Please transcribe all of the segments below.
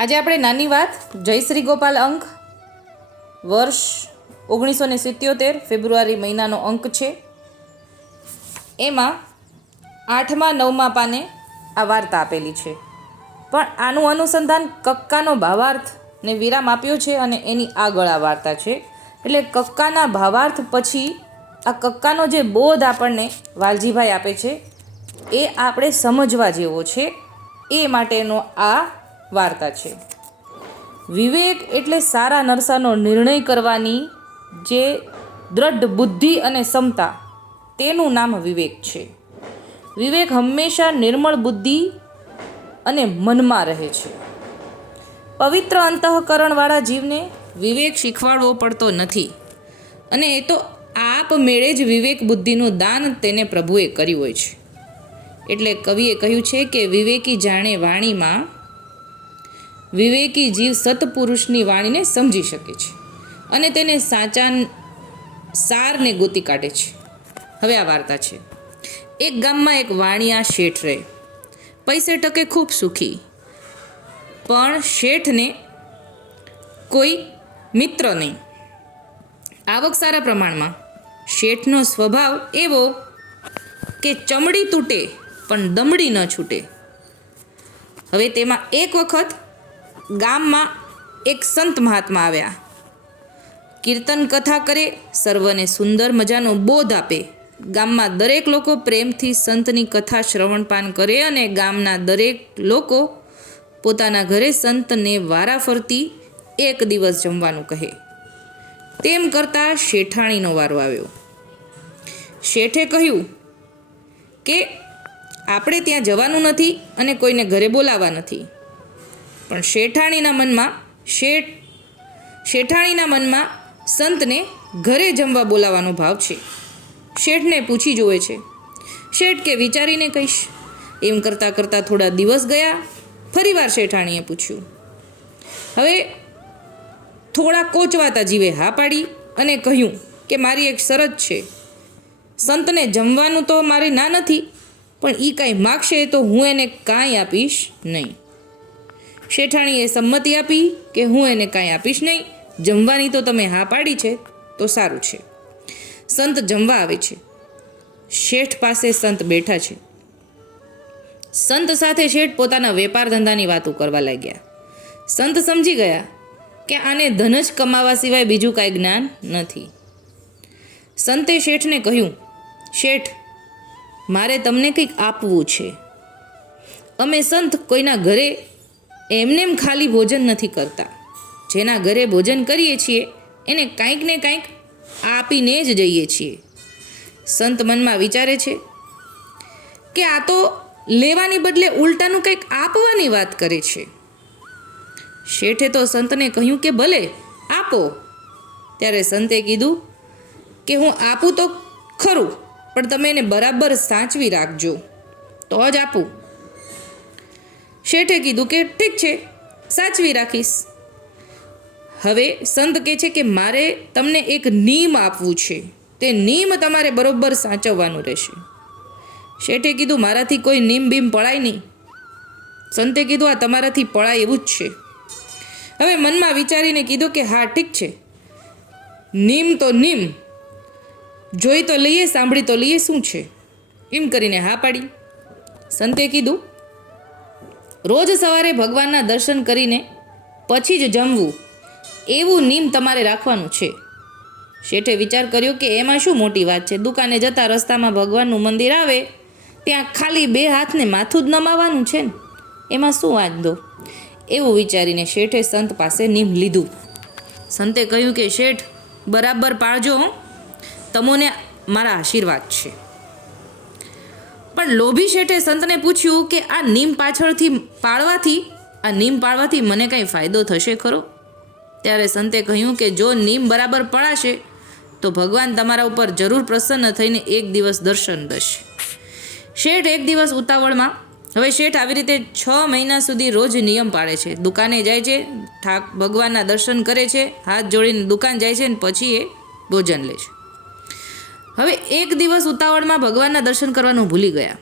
આજે આપણે નાની વાત, જયશ્રી ગોપાલ અંક, વર્ષ ઓગણીસો ને સિત્યોતેર, ફેબ્રુઆરી મહિનાનો અંક છે. એમાં આઠમા, નવમા પાને આ વાર્તા આપેલી છે. પણ આનું અનુસંધાન કક્કાનો ભાવાર્થ ને વિરામ આપ્યો છે અને એની આગળ આ વાર્તા છે. એટલે કક્કાના ભાવાર્થ પછી આ કક્કાનો જે બોધ આપણને વાલજીભાઈ આપે છે, એ આપણે સમજવા જેવો છે. એ માટેનો આ વાર્તા છે. વિવેક એટલે સારા નરસાનો નિર્ણય કરવાની જે દ્રઢ બુદ્ધિ અને ક્ષમતા, તેનું નામ વિવેક છે. વિવેક હંમેશા નિર્મળ બુદ્ધિ અને મનમાં રહે છે. પવિત્ર અંતઃકરણવાળા જીવને વિવેક શીખવાડવો પડતો નથી અને એ તો આપમેળે જ વિવેક બુદ્ધિનું દાન તેને પ્રભુએ કર્યું હોય છે. એટલે કવિએ કહ્યું છે કે વિવેકી જાણે વાણીમાં વિવેકી જીવ સતપુરુષની વાણીને સમજી શકે છે અને તેને સાચા સારને ગોતી કાઢે છે. હવે આ વાર્તા છે. એક ગામમાં એક વાણિયા શેઠ રહે. પૈસે ટકે ખૂબ સુખી. પણ શેઠને કોઈ મિત્ર નહીં. આવક સારા પ્રમાણમાં. શેઠનો સ્વભાવ એવો કે ચમડી તૂટે, પણ દમડી ન છૂટે. હવે તેમાં એક વખત ગામમાં એક સંત મહાત્મા આવ્યા. કીર્તન કથા કરે, સર્વને સુંદર મજાનો બોધ આપે. ગામમાં દરેક લોકો પ્રેમથી સંતની કથા શ્રવણપાન કરે અને ગામના દરેક લોકો પોતાના ઘરે સંતને વારાફરતી એક દિવસ જમવાનું કહે. તેમ કરતાં શેઠાણીનો વારો આવ્યો. શેઠે કહ્યું કે, આપણે ત્યાં જવાનું નથી અને કોઈને ઘરે બોલાવવા નથી. પણ શેઠાણીના મનમાં શેઠ, શેઠાણીના મનમાં સંતને ઘરે જમવા બોલાવાનો ભાવ છે. શેઠને પૂછી જોવે છે. શેઠ કે, વિચારીને કહીશ. એમ કરતાં કરતાં થોડા દિવસ ગયા, ફરીવાર શેઠાણીએ પૂછ્યું. હવે થોડા કોચવાતા જીવે હા પાડી અને કહ્યું કે, મારી એક શરત છે. સંતને જમવાનું તો મારી ના નથી, પણ એ કાંઈ માગશે તો હું એને કાંઈ આપીશ નહીં. શેઠાણીએ સંમતિ આપી કે હું એને કાંઈ આપીશ નહીં. જમવાની તો તમે હા પાડી છે, તો સારું છે. સંત જમવા આવે છે. શેઠ પાસે સંત બેઠા છે. સંત સાથે શેઠ પોતાના વેપાર ધંધાની વાતો કરવા લાગ્યા. સંત સમજી ગયા કે આને ધન જ કમાવા સિવાય બીજું કાંઈ જ્ઞાન નથી. સંતે શેઠને કહ્યું, શેઠ, મારે તમને કંઈક આપવું છે. અમે સંત કોઈના ઘરે એમનેમ ખાલી ભોજન નથી કરતા. જેના ઘરે ભોજન કરીએ છીએ, એને કાંઈક ને કાંઈક આપીને જ જઈએ છીએ. સંત મનમાં વિચારે છે કે આ તો લેવાની બદલે ઉલટાનું કંઈક આપવાની વાત કરે છે. શેઠે તો સંતને કહ્યું કે ભલે, આપો. ત્યારે સંતે કીધું કે હું આપું તો ખરું, પણ તમે એને બરાબર સાચવી રાખજો. તો જ આપું. શેઠે કીધું કે ઠીક છે, સાચવી રાખીશ. હવે સંત કહે છે કે મારે તમને એક નિયમ આપવું છે. તે નિયમ તમારે બરોબર સાચવવાનું રહેશે. શેઠે કીધું, મારાથી કોઈ નિયમ બીમ પડાય નહીં. સંતે કીધું, આ તમારાથી પળાય એવું જ છે. હવે મનમાં વિચારીને કીધું કે, હા, ઠીક છે. નિમ તો નિમ. જોઈ તો લઈએ, સાંભળી તો લઈએ શું છે. એમ કરીને હા પાડી. સંતે કીધું રોજ સવારે ભગવાનના દર્શન કરીને પછી જ જમવું. એવું નિયમ તમારે રાખવાનું છે. શેઠે વિચાર કર્યો કે એમાં શું મોટી વાત છે? દુકાને જતા રસ્તામાં ભગવાનનું મંદિર આવે, ત્યાં ખાલી બે હાથને માથું જ નમાવાનું છે ને? એમાં શું વાંધો? એવું વિચારીને શેઠે સંત પાસે નિમ લીધું. સંતે કહ્યું કે શેઠ, બરાબર પાળજો તમને મારા આશીર્વાદ છે. પણ લોભી શેઠે સંતને પૂછ્યું કે આ નીમ પાછળથી પાળવાથી, આ નીમ પાળવાથી મને કાંઈ ફાયદો થશે ખરો? ત્યારે સંતે કહ્યું કે જો નીમ બરાબર પડાશે, તો ભગવાન તમારા ઉપર જરૂર પ્રસન્ન થઈને એક દિવસ દર્શન દેશે. શેઠ એક દિવસ ઉતાવળમાં, હવે શેઠ આવી રીતે છ મહિના સુધી રોજ નિયમ પાળે છે. દુકાને જાય છે, ઠાક ભગવાનના દર્શન કરે છે, હાથ જોડીને દુકાન જાય છે ને પછી એ ભોજન લે છે. હવે એક દિવસ ઉતાવળમાં ભગવાનના દર્શન કરવાનું ભૂલી ગયા.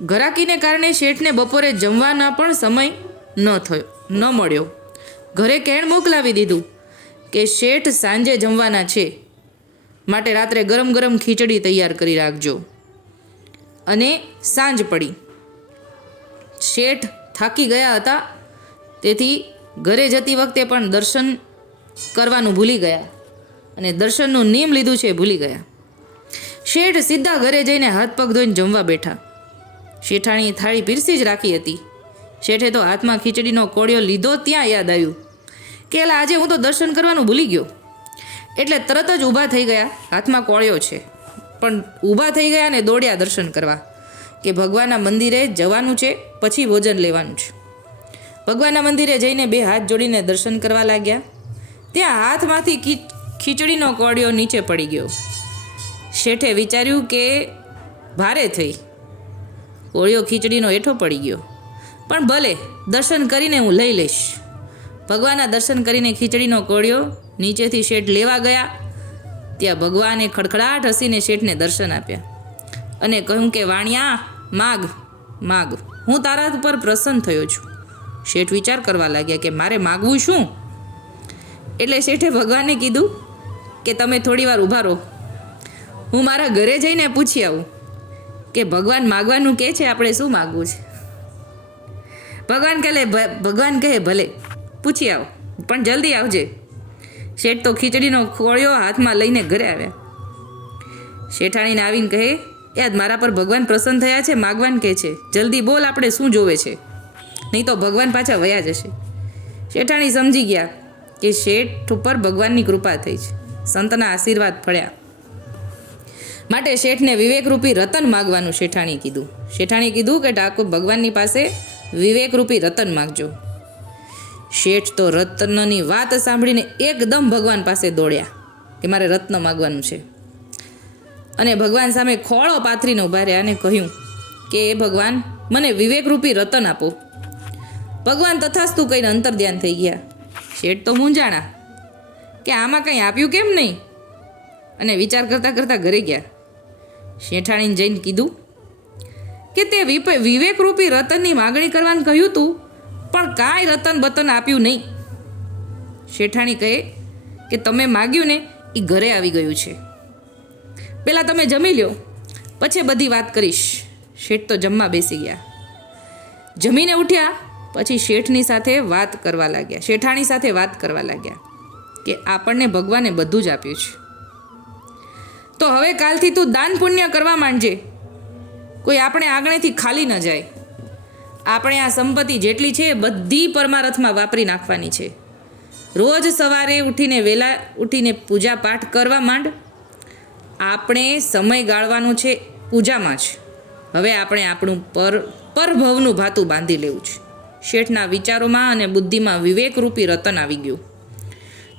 ઘરાકીને કારણે શેઠને બપોરે જમવાના પણ સમય ન થયો, ન મળ્યો. ઘરે કેણ મોકલાવી દીધું કે શેઠ સાંજે જમવાના છે, માટે રાત્રે ગરમ ગરમ ખીચડી તૈયાર કરી રાખજો. અને સાંજ પડી. શેઠ થાકી ગયા હતા, તેથી ઘરે જતી વખતે પણ દર્શન કરવાનું ભૂલી ગયા. અને દર્શનનું નિયમ લીધું છે ભૂલી ગયા. શેઠ સીધા ઘરે જઈને હાથ પગ ધોઈને જમવા બેઠા. શેઠાણીએ થાળી પીરસી જ રાખી હતી. શેઠે તો હાથમાં ખીચડીનો કોળિયો લીધો ત્યાં યાદ આવ્યું. કે એલા, આજે હું તો દર્શન કરવાનું ભૂલી ગયો. એટલે તરત જ ઊભા થઈ ગયા. હાથમાં કોળિયો છે. પણ ઊભા થઈ ગયા અને દોડ્યા દર્શન કરવા. કે ભગવાનના મંદિરે જવાનું છે, પછી ભોજન લેવાનું છે. ભગવાનના મંદિરે જઈને બે હાથ જોડીને દર્શન કરવા લાગ્યા. ત્યાં હાથમાંથી ખીચડીનો કોળિયો નીચે પડી ગયો. શેઠે વિચાર્યું કે ભારે થઈ. કોળિયો ખીચડીનો એઠો પડી ગયો. પણ ભલે, દર્શન કરીને હું લઈ લઈશ. ભગવાનના દર્શન કરીને ખીચડીનો કોળિયો નીચેથી શેઠ લેવા ગયા. ત્યાં ભગવાને ખડખડાટ હસીને શેઠને દર્શન આપ્યા. અને કહ્યું કે, વાણિયા, માગ માગ, હું તારા ઉપર પ્રસન્ન થયો છું. શેઠ વિચાર કરવા લાગ્યા કે, મારે માગવું શું? એટલે શેઠે ભગવાનને કીધું કે તમે થોડી વાર ઊભા રહો. હું મારા ઘરે જઈને પૂછી આવું કે ભગવાન માગવાનું કહે છે? આપણે શું માગવું છે? ભગવાન કહે ભગવાન કહે ભલે, પૂછી આવો, પણ જલ્દી આવજે. શેઠ તો ખીચડીનો ખોળિયો હાથમાં લઈને ઘરે આવ્યા. શેઠાણીને આવીને કહે, યાદ, મારા પર ભગવાન પ્રસન્ન થયા છે, માગવાન કહે છે? જલ્દી બોલ, આપણે શું જોવે છે? નહીં તો ભગવાન પાછા વયા જશે. શેઠાણી સમજી ગયા કે શેઠ ઉપર ભગવાનની કૃપા થઈ છે. સંતના આશીર્વાદ ફળ્યા. માટે શેઠને વિવેકરૂપી રતન માગવાનું શેઠાણી કીધું. શેઠાણી કીધું કે ઠાકોર ભગવાનની પાસે વિવેકરૂપી રતન માગજો. શેઠ તો રત્નની વાત સાંભળીને એકદમ ભગવાન પાસે દોડ્યા કે મારે રત્ન માગવાનું છે. અને ભગવાન સામે ખોળો પાથરીને ઊભા રહ્યા અને કહ્યું કે એ ભગવાન, મને વિવેકરૂપી રતન આપો. ભગવાન તથાસ્તુ કહીને અંતર ધ્યાન થઈ ગયા. શેઠ તો મૂંઝાણા. કે આમાં કંઈ આપ્યું કેમ નહીં? અને વિચાર કરતાં કરતાં ઘરે ગયા. શેઠાણીને જઈને કીધું, કે તે વિવેકરૂપી રતનની માગણી કરવાનું કહ્યું તું, પણ કાંઈ રતન બતન આપ્યું નહીં. શેઠાણી કહે, કે તમે માગ્યું ને એ ઘરે આવી ગયું છે. પહેલાં તમે જમી લ્યો, પછી બધી વાત કરીશ. શેઠ તો જમવા બેસી ગયા. જમીને ઉઠ્યા, પછી શેઠની સાથે વાત કરવા લાગ્યા, શેઠાણી સાથે વાત કરવા લાગ્યા. કે આપણને ભગવાને બધું જ આપ્યું છે. તો હવે કાલથી તું દાન પુણ્ય કરવા માંડજે. કોઈ આપણે આંગણેથી ખાલી ન જાય. આપણે આ સંપત્તિ જેટલી છે એ બધી પરમારથમાં વાપરી નાખવાની છે. રોજ સવારે ઉઠીને વહેલા ઉઠીને પૂજા પાઠ કરવા માંડ. આપણે સમય ગાળવાનો છે પૂજામાં જ. હવે આપણે આપણું પર, પરભવનું ભાતું બાંધી લેવું છે. શેઠના વિચારોમાં અને બુદ્ધિમાં વિવેકરૂપી રતન આવી ગયું.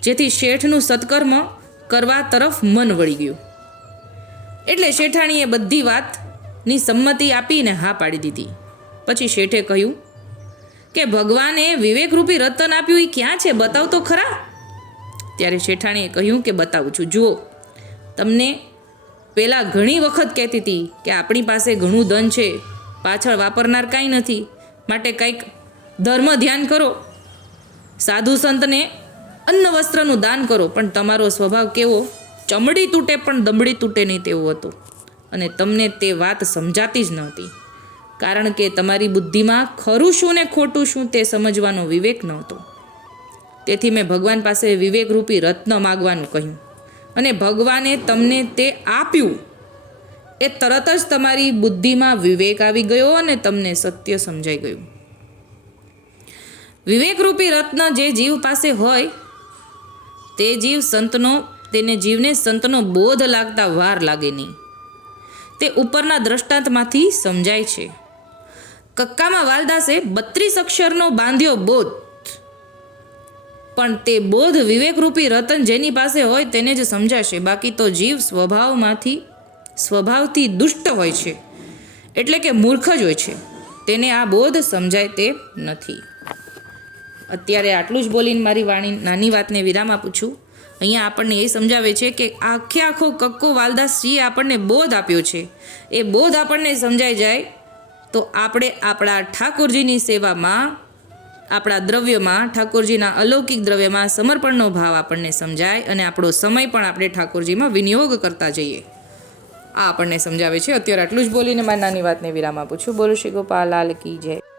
જેથી શેઠનું સત્કર્મ કરવા તરફ મન વળી ગયું. એટલે શેઠાણીએ બધી વાતની સંમતિ આપીને હા પાડી દીધી. પછી શેઠે કહ્યું, કે ભગવાને વિવેકરૂપી રતન આપ્યું એ ક્યાં છે? બતાવ તો ખરા. ત્યારે શેઠાણીએ કહ્યું કે, બતાવું છું. જુઓ, તમને પહેલાં ઘણી વખત કહેતી હતી કે આપણી પાસે ઘણું ધન છે, પાછળ વાપરનાર કાંઈ નથી. માટે કંઈક ધર્મ ધ્યાન કરો. સાધુ સંતને અન્ન વસ્ત્રનું દાન કરો, પણ તમારો સ્વભાવ કેવો? ચમડી તૂટે પણ દમડી તૂટે નહીં તેવો હતો. અને તમને તે વાત સમજાતી જ નહોતી. કારણ કે તમારી બુદ્ધિમાં ખરું શું ને ખોટું શું તે સમજવાનો વિવેક નહોતો. તેથી મેં ભગવાન પાસે વિવેકરૂપી રત્ન માગવાનું કહ્યું. અને ભગવાને તમને તે આપ્યું. એ તરત જ તમારી બુદ્ધિમાં વિવેક આવી ગયો અને તમને સત્ય સમજાઈ ગયું. વિવેકરૂપી રત્ન જે જીવ પાસે હોય તે જીવ સંતનો, તેને જીવને સંતનો બોધ લાગતા વાર લાગે નહીં. તે ઉપરના દ્રષ્ટાંતમાંથી સમજાય છે. કક્કામાં વાલદાસે બત્રીસ અક્ષરનો બાંધ્યો બોધ. પણ તે બોધ વિવેકરૂપી રતન જેની પાસે હોય તેને જ સમજાશે. બાકી તો જીવ સ્વભાવમાંથી, સ્વભાવથી દુષ્ટ હોય છે. એટલે કે મૂર્ખ જ હોય છે. તેને આ બોધ સમજાય તે નથી. અત્યારે આટલું જ બોલીને મારી વાણી નાની વાતને વિરામ આપું છું. અહીંયા આપણને એ સમજાવે છે કે આખે આખો કક્કો વાલદાસજીએ આપણને બોધ આપ્યો છે. એ બોધ આપણને સમજાઈ જાય તો આપણે આપણા ઠાકોરજીની સેવામાં, આપણા દ્રવ્યમાં, ઠાકોરજીના અલૌકિક દ્રવ્યમાં સમર્પણનો ભાવ આપણને સમજાય અને આપણો સમય પણ આપણે ઠાકોરજીમાં વિનિયોગ કરતા જઈએ. આ આપણને સમજાવે છે. અત્યારે આટલું જ બોલીને મારી નાની વાતને વિરામ આપું છું. બોલો શ્રી ગોપાલ, લાલ કી જય.